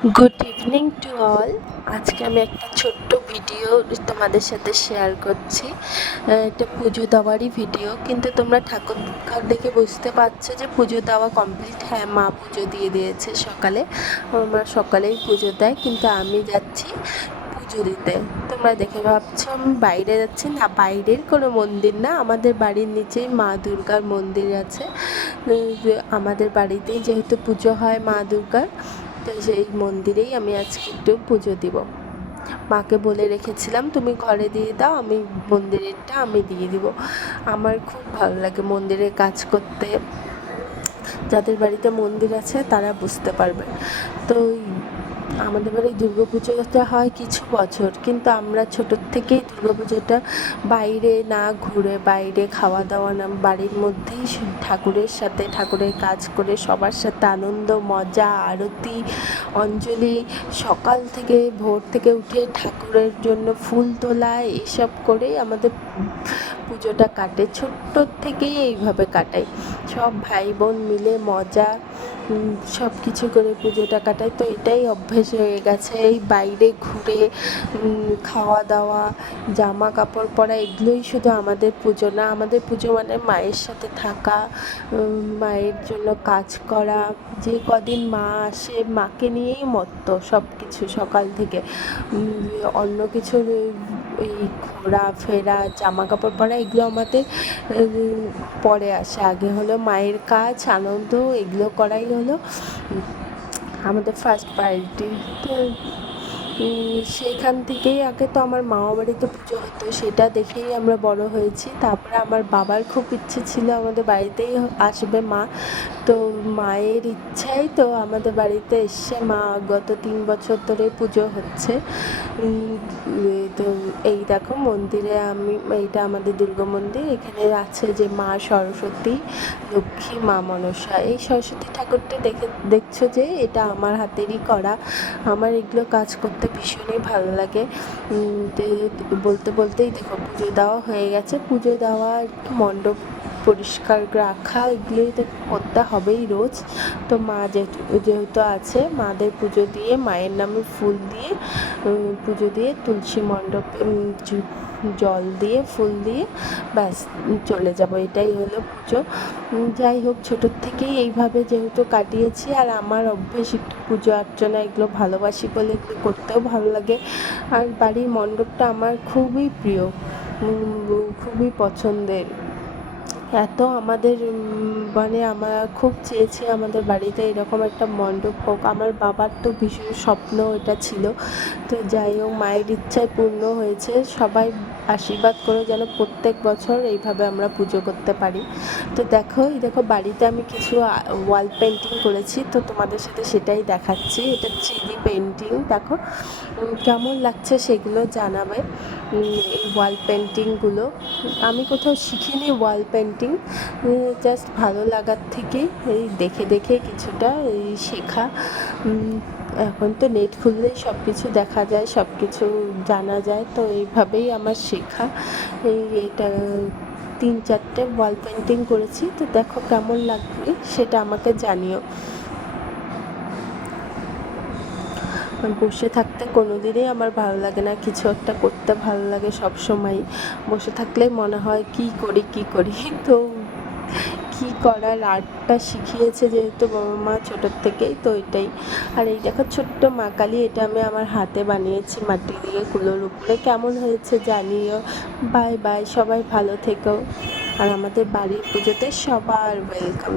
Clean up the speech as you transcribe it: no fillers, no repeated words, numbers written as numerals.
Good evening to all. আজকে আমি একটা ছোট্ট ভিডিও তোমাদের সাথে শেয়ার করছি। এটা পুজো দেওয়ারই ভিডিও, কিন্তু তোমরা ঠাকুর ঘর দেখে বুঝতে পারছো যে পুজো দেওয়া কমপ্লিট। হ্যাঁ, মা পুজো দিয়ে দিয়েছে সকালে। আমার মা সকালেই পুজো দেয়, কিন্তু আমি যাচ্ছি পুজো দিতে। তোমরা দেখে ভাবছো আমি বাইরে যাচ্ছি, না, বাইরের কোনো মন্দির না, আমাদের বাড়ির নিচেই মা দুর্গার মন্দির আছে। আমাদের বাড়িতেই যেহেতু পুজো হয় মা দুর্গার, তো সেই মন্দিরেই আমি আজকে একটু পুজো দিব। মাকে বলে রেখেছিলাম তুমি ঘরে দিয়ে দাও, আমি মন্দিরেরটা আমি দিয়ে দিব। আমার খুব ভালো লাগে মন্দিরে কাজ করতে। যাদের বাড়িতে মন্দির আছে তারা বুঝতে পারবে। তো আমাদের বাড়ি দুর্গা পুজোটা হয় কিছু বছর, কিন্তু আমরা ছোটোর থেকেই দুর্গা পুজোটা বাইরে না ঘুরে, বাইরে খাওয়া দাওয়া না, বাড়ির মধ্যেই ঠাকুরের সাথে ঠাকুরের কাজ করে সবার সাথে আনন্দ মজা, আরতি, অঞ্জলি, সকাল থেকে ভোর থেকে উঠে ঠাকুরের জন্য ফুল তোলা, এইসব করেই আমাদের পুজোটা কাটে। ছোট্ট থেকেই এইভাবে কাটাই, সব ভাই বোন মিলে মজা সব কিছু করে পুজোটা কাটাই। তো এটাই অভ্যেস হয়ে গেছে, এই বাইরে ঘুরে খাওয়া দাওয়া, জামা কাপড় পরা, এগুলোই শুধু আমাদের পুজো না। আমাদের পুজো মানে মায়ের সাথে থাকা, মায়ের জন্য কাজ করা। যে কদিন মা আসে মাকে নিয়েই মত্ত সব কিছু, সকাল থেকে অন্য কিছুর এই ঘোরা ফেরা, জামা কাপড় পরা, এগুলো আমাদের পরে আসে। আগে হলো মায়ের কাজ, আনন্দ, এগুলো করাই হলো আমাদের ফার্স্ট প্রায়োরিটি। তো সেইখান থেকেই আগে তো আমার মামা বাড়িতে পুজো হতো, সেটা দেখেই আমরা বড় হয়েছি। তারপরে আমার বাবার খুব ইচ্ছে ছিল আমাদের বাড়িতেই আসবে মা। তো মায়ের ইচ্ছাই তো আমাদের বাড়িতে এসছে মা। গত 3 বছর ধরে পুজো হচ্ছে। তো এই দেখো মন্দিরে এইটা আমাদের দুর্গা মন্দির। এখানে আছে যে মা সরস্বতী, লক্ষ্মী, মা মনসা। এই সরস্বতী ঠাকুরটা দেখছো যে এটা আমার হাতেরই করা। আমার এগুলো কাজ করতে ভীষণই ভালো লাগে। বলতে বলতেই দেখো পুজো দেওয়া হয়ে গেছে। পুজো দেওয়া, মণ্ডপ পরিষ্কার রাখা, এগুলোই তো করতে হবেই রোজ। তো মা যেহেতু আছে, মাদের পুজো দিয়ে, মায়ের নামে ফুল দিয়ে পুজো দিয়ে, তুলসী মণ্ডপে জল দিয়ে ফুল দিয়ে ব্যাস চলে যাব, এটাই হলো পুজো। যাই হোক, ছোটোর থেকেই এইভাবে যেহেতু কাটিয়েছি, আর আমার অভ্যেস একটু পুজো অর্চনা এগুলো ভালোবাসি বলে এগুলো করতেও ভালো লাগে। আর বাড়ির মণ্ডপটা আমার খুবই প্রিয়, খুবই পছন্দের। এত আমাদের মানে আমরা খুব চেয়েছি আমাদের বাড়িতে এরকম একটা মণ্ডপ হোক। আমার বাবার তো ভীষণ স্বপ্ন এটা ছিল। তো যাই হোক, মায়ের ইচ্ছায় পূর্ণ হয়েছে। সবাই আশীর্বাদ করে যেন প্রত্যেক বছর এইভাবে আমরা পুজো করতে পারি। তো দেখো, এই দেখো বাড়িতে আমি কিছু ওয়াল পেন্টিং করেছি, তো তোমাদের সাথে সেটাই দেখাচ্ছি। এটা চিলি পেন্টিং, দেখো কেমন লাগছে সেগুলো জানাবে। এই ওয়াল পেন্টিংগুলো আমি কোথাও শিখিনি, ওয়াল পেন্টিং জাস্ট ভালো লাগার থেকেই এই দেখে দেখে কিছুটা এই শেখা। এখন তো নেট খুললেই সব কিছু দেখা যায়, সব কিছু জানা যায়। তো এইভাবেই আমার শেখা। এটা 3-4টে ওয়াল পেন্টিং করেছি। তো দেখো কেমন লাগবে সেটা আমাকে জানিও। বসে থাকতে কোনো দিনই আমার ভালো লাগে না, কিছু একটা করতে ভালো লাগে সব সময়। বসে থাকলেই মনে হয় কী করি কী করি। তো কী করার, আর্টটা শিখিয়েছে যেহেতু বাবা মা ছোটোর থেকেই, তো এটাই। আর এই দেখো ছোট্ট মা কালী, এটা আমি আমার হাতে বানিয়েছি মাটি দিয়ে কুলোর উপরে। কেমন হয়েছে জানিও। বাই বাই, সবাই ভালো থেকো। আর আমাদের বাড়ির পুজোতে সবার ওয়েলকাম।